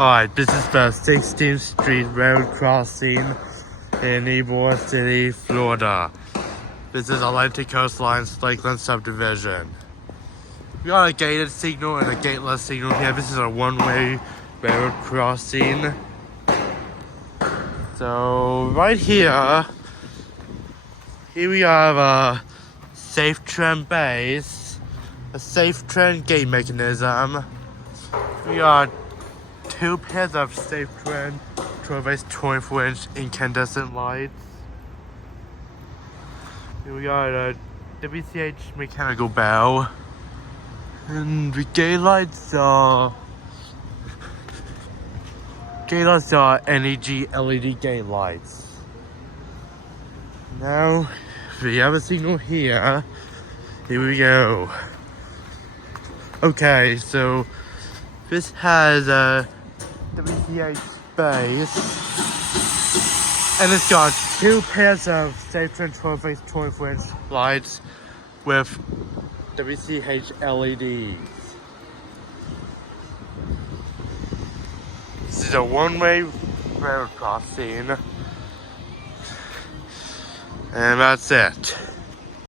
Alright, this is the 16th Street Road crossing in Ybor City, Florida. This is Atlantic Coastline's Lakeland subdivision. We got a gated signal and a gateless signal here. This is a one-way road crossing. So right here we have a safe trend base, a safe trend gate mechanism. We got two pairs of safe trend 12-inch 24-inch incandescent lights. Here we got a WCH mechanical bell. And the gate lights are NEG LED gate lights. Now we have a signal here. Here we go. Okay, so this has a WCH base, and it's got two pairs of safe trend 12-inch 24-inch lights with WCH LEDs. This is a one-way road crossing, and that's it.